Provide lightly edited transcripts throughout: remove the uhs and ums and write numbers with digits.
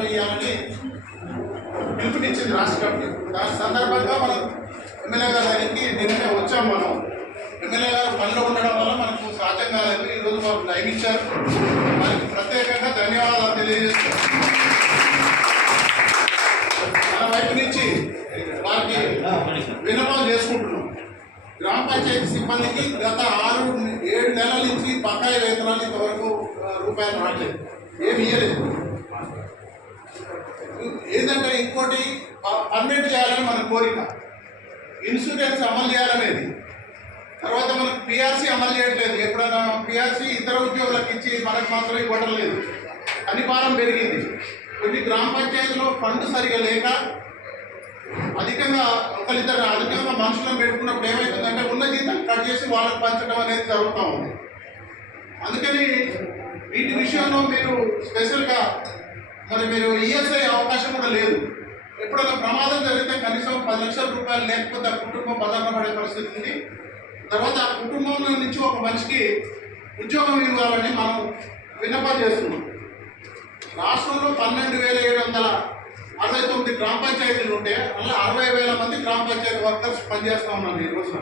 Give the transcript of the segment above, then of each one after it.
వేతనం ఇవ్వాలని పిలుపునిచ్చింది రాష్ట్ర కమిటీ. దాని సందర్భంగా మనం ఎమ్మెల్యే గారికి నిన్నే వచ్చాం. మనం ఎమ్మెల్యే గారు పనిలో ఉండడం వల్ల మనకు సాధ్యం కాలేదు. ఈరోజు మాకు టైం ఇచ్చారు. వారికి ప్రత్యేకంగా ధన్యవాదాలు తెలియజేస్తాం. మన వైపు నుంచి వారికి విన్నపం చేసుకుంటున్నాం. గ్రామ పంచాయతీ సిబ్బందికి గత 6-7 నెలల నుంచి బకాయి వేతనాలు ఇంతవరకు రూపాయలు రావట్లేదు, ఏమి ఇవ్వలేదు. ఏదంటే ఇంకోటి పర్మనెంట్ చేయాలని మన కోరిక, ఇన్సూరెన్స్ అమలు చేయాలనేది. తర్వాత మనకు పిఆర్సీ అమలు చేయట్లేదు. ఎప్పుడైనా పిఆర్సీ ఇతర ఉద్యోగులకు ఇచ్చి మనకు మాత్రం ఇవ్వడం లేదు. అధికారం పెరిగింది. కొన్ని గ్రామ పంచాయతీలో ఫండ్ సరిగా లేక అధికంగా అధికంగా మనుషులను పెట్టుకున్నప్పుడు ఏమవుతుందంటే ఉన్న జీతం కట్ చేసి వాళ్ళకి పంచడం అనేది జరుగుతూ ఉంది. అందుకని వీటి విషయంలో మీరు స్పెషల్గా మీరు ఈఎస్ఐ అవకాశం కూడా లేదు. ఎప్పుడైనా ప్రమాదం జరిగితే కనీసం 10 లక్షల రూపాయలు లేకపోతే ఆ కుటుంబం బదనపడే పరిస్థితి ఉంది. తర్వాత ఆ కుటుంబం నుంచి ఒక మనిషికి ఉద్యోగం ఇవ్వాలని మనం విన్నపం చేస్తున్నాం. రాష్ట్రంలో 12,769 గ్రామ పంచాయతీలు ఉంటే అలా 60,000 మంది గ్రామ పంచాయతీ వర్కర్స్ పనిచేస్తూ ఉన్నారు ఈ రోజున.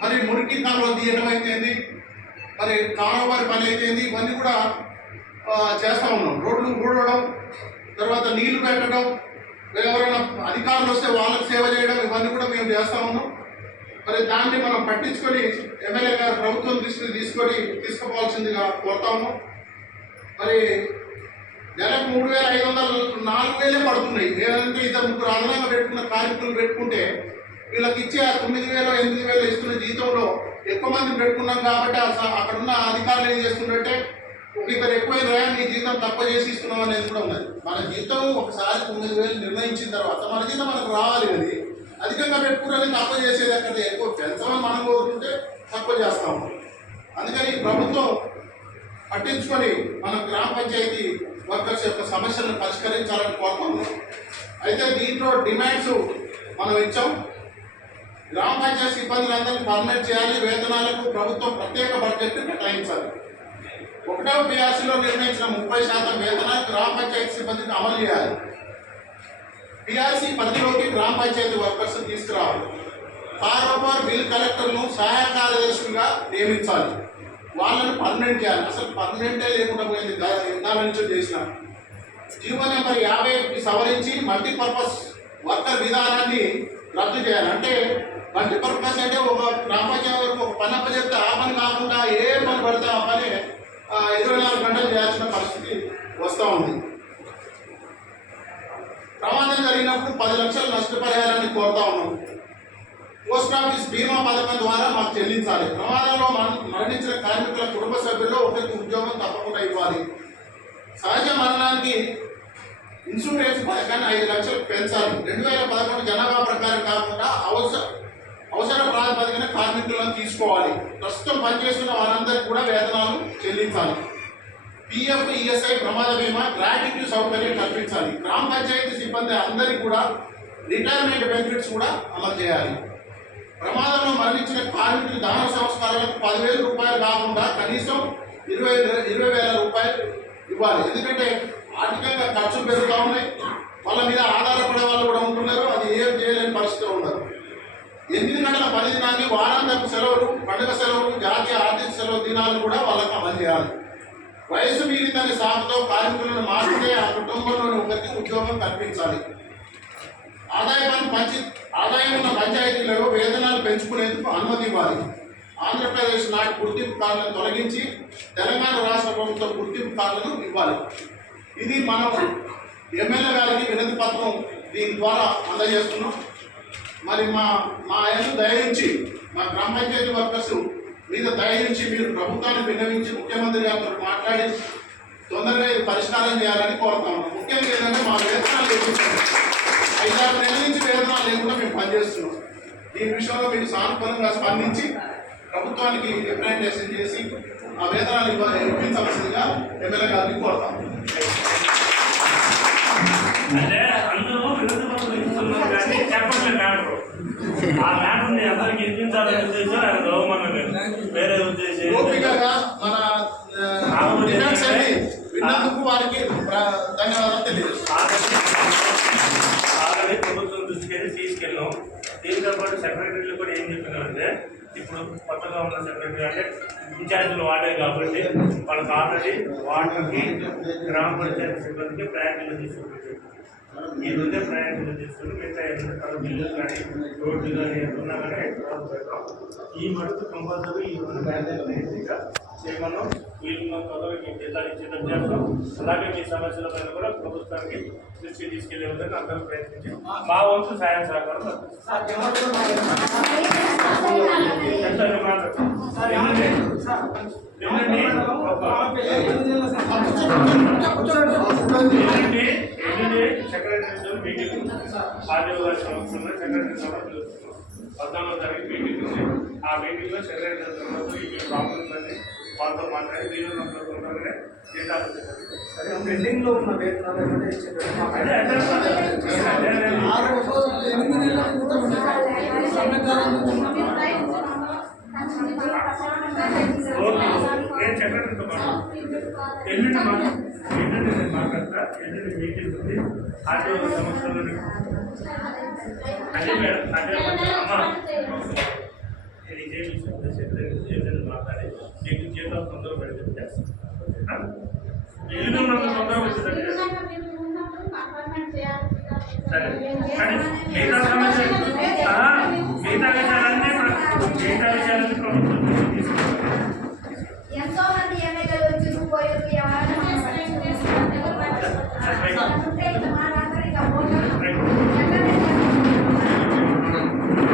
మరి మురికి కాలువ తీయడం అయితేంది, మరి కాలువవారి పని అయితేంది, ఇవన్నీ కూడా చేస్తూ ఉన్నాం. రోడ్లు ఊడవడం, తర్వాత నీళ్లు పెట్టడం, ఎవరైనా అధికారులు వస్తే వాళ్ళకి సేవ చేయడం, ఇవన్నీ కూడా మేము చేస్తూ ఉన్నాం. మరి దాన్ని మనం పట్టించుకొని ఎమ్మెల్యే గారు ప్రభుత్వం తీసుకుపోవాల్సిందిగా కోరుతాము. మరి నెలకు 3,500 4,000 పడుతున్నాయి. ఏదంటే 2-3 అదనంగా పెట్టుకున్న కార్మికులు పెట్టుకుంటే వీళ్ళకి ఇచ్చే 9,000 8,000 ఇస్తున్న జీతంలో ఎక్కువ మంది పెట్టుకున్నాం కాబట్టి అక్కడ ఉన్న అధికారులు ఏం చేస్తుంటే ఇద్దరు ఎక్కువైన మీ జీతం తక్కువ చేసి ఇస్తున్నాం అనేది కూడా ఉన్నది. మన జీతం ఒకసారి 9,000 నిర్ణయించిన తర్వాత మన జీతం మనకు రావాలి. అది అధికంగా పెట్టుకుని తక్కువ చేసేది అక్కడ ఎక్కువ పెంచమని మనం కోరుకుంటే తక్కువ చేస్తాము. అందుకని ప్రభుత్వం పట్టించుకొని మన గ్రామ పంచాయతీ వర్కర్స్ యొక్క సమస్యలను పరిష్కరించాలని కోరుతున్నాం. అయితే దీంట్లో డిమాండ్స్ మనం ఇచ్చాం. గ్రామ పంచాయతీ సిబ్బందులందరినీ పర్మనెంట్ చేయాలి. వేతనాలకు ప్రభుత్వం ప్రత్యేక బడ్జెట్ కేటాయించాలి. 1వ పిఆర్సీలో నిర్ణయించిన 30% వేతనాలు గ్రామ పంచాయతీ సిబ్బందికి అమలు చేయాలి. పిఆర్సీ పరిధిలోకి గ్రామ పంచాయతీ వర్కర్స్ తీసుకురావాలి. ఫార్మర్ బిల్ కలెక్టర్ను సహాయ కార్యదర్శులుగా నియమించాలి. వాళ్ళను పర్మనెంట్ చేయాలి. అసలు పర్మనెంటే లేకుండా పోయింది. ఎన్నాళ్ళ నుంచో చేసిన జీవో నెంబర్ 51కి సవరించి మల్టీపర్పస్ వర్కర్ విధానాన్ని రద్దు చేయాలి. అంటే మల్టీపర్పస్ అంటే ఒక గ్రామ పంచాయతీ వరకు ఒక పని అప్పచెప్తే ఆ పని కాకుండా ఏ పని పడితే ఆ పని 24 గంటలు చేయాల్సిన పరిస్థితి వస్తూ ఉంది. ప్రమాదం జరిగినప్పుడు 10 లక్షల నష్టపరిహారాన్ని కోరుతా ఉన్నాం. పోస్ట్ ఆఫీస్ బీమా పథకం ద్వారా మాకు చెల్లించాలి. ప్రమాదంలో మరణించిన కార్మికుల కుటుంబ సభ్యుల్లో ఒకరికి ఉద్యోగం తప్పకుండా ఇవ్వాలి. సహజ మరణానికి ఇన్సూరెన్స్ పథకాన్ని 5 లక్షలు పెంచాలి. 2011 జనాభా ప్రకారం కాకుండా అవసర ప్రాతిపదికన కార్మికులను తీసుకోవాలి. ప్రస్తుతం పనిచేస్తున్న వారందరికీ కూడా వేతనాలు చెల్లించాలి. పిఎఫ్, ఈఎస్ఐ, ప్రమాద బీమా, గ్రాట్యుటీ సౌకర్యం కల్పించాలి. గ్రామ పంచాయతీ సిబ్బంది అందరికీ కూడా రిటైర్మెంట్ బెనిఫిట్స్ కూడా అమలు చేయాలి. ప్రమాదంలో మరణించిన కార్మికుల దహన సంస్కారాలకు 10,000 రూపాయలు కాకుండా కనీసం 20,000 రూపాయలు ఇవ్వాలి. ఎందుకంటే ఆర్థికంగా ఖర్చులు పెరుగుతూ ఉన్నాయి. వాళ్ళ మీద ఆధారపడే వాళ్ళు కూడా ఉంటున్నారు. అది ఏం చేయలేని పరిస్థితిలో ఉన్నారు. 8 గంటల పని దినాన్ని, వారాంతపు సెలవులు, పండుగ సెలవులు, జాతీయ ఆర్థిక సెలవు దినాలు కూడా వాళ్ళకి అమలు చేయాలి. వయసు మీరిందనే సాగుతో కార్మికులను మార్చుతే ఆ కుటుంబంలోని ఒకరికి ఉద్యోగం కల్పించాలి. ఆదాయం ఉన్న పంచాయతీలలో వేతనాలు పెంచుకునేందుకు అనుమతి ఇవ్వాలి. ఆంధ్రప్రదేశ్ నాటి గుర్తింపు కార్డులను తొలగించి తెలంగాణ రాష్ట్ర ప్రభుత్వం గుర్తింపు కార్డులను ఇవ్వాలి. ఇది మనం ఎమ్మెల్యే గారికి వినతి పత్రం దీని ద్వారా అందజేస్తున్నాం. మరి మా ఆయన దయించి మా గ్రామ పంచాయతీ వర్కర్స్ మీద దయించి మీరు ప్రభుత్వాన్ని విన్నవించి ముఖ్యమంత్రి గారితో మాట్లాడి తొందరగా ఇది పరిష్కారం చేయాలని కోరుతాము. ముఖ్యంగా ఏంటంటే మా వేతనాలు లేకుండా 5-6 నెలల నుంచి వేతనాలు లేకుండా మేము పనిచేస్తున్నాం. ఈ విషయంలో మీరు సానుకూలంగా స్పందించి ప్రభుత్వానికి రిప్రజెంటేషన్ చేసి ఆ వేతనాలు ఇప్పించవలసిందిగా ఎమ్మెల్యే గారిని కోరుతాము. ఓపికగా మన విన్నందుకు వారికి ధన్యవాదాలు తెలియజేస్తాను. ఆల్రెడీ ప్రభుత్వం దృష్టికి తీసుకెళ్ళాం. దీంతో పాటు సెక్రటరీలు కూడా ఏం చెప్పినారంటే ఇప్పుడు కొత్తగా ఉన్న సెక్రటరీ అంటే ఇన్ఛార్జీలు వాడే కాబట్టి వాళ్ళకి ఆల్రెడీ వాటర్కి గ్రామ పంచాయతీ సిబ్బందికి ప్రయాణాలు తీసుకుంటారు. ఈ రోజే ప్రయాణాలు తీసుకుని మిగతా ఎంత బిల్లు కానీ రోడ్లు కానీ ఉన్నా కానీ పెడతాం. ఈ మటుకు కంపల్సరీ ఈ రెండు బ్యాంకులుగా చేయమన్నాం. వీళ్ళు త్వరగా మీకు జీతాలు ఇచ్చేటట్టు చేస్తాం. అలాగే మీ సమస్యల పైన కూడా ప్రభుత్వానికి దృష్టి తీసుకెళ్లే విధంగా అందరూ ప్రయత్నించి మా వంతు సాయం సహకారం సెక్రటరీ మీటింగ్ ఆదివారి సంవత్సరంలో సెక్రటరీ సభలు 14వ తారీఖు మీటింగ్ ఉంది. ఆ మీటింగ్లో సెక్రటరీ సభలో ఈ ప్రాబ్లమ్స్ అన్ని వాళ్ళతో మాట్లాడి వీళ్ళు తొందరగానే జీతాలు పెండింగ్ లో ఉన్న వేతనాలు నేను సెక్రటరీతో ఎల్లుండి నేను మాట్లాడతా. ఎల్లుండి మీటింగ్ ఉంది. ఆదివారి సంవత్సరంలో అదే మేడం అదే అమ్మ ఇది ఏమి మాట్లాడి నీకు జీతాలు తొందరగా పెడితే చేస్తాను. ఇల్లు ఉన్నంత తొందరగా వచ్చిందండి. సరే కానీ మిగతా సమస్య మిగతా విషయాలన్నీ ప్రభుత్వం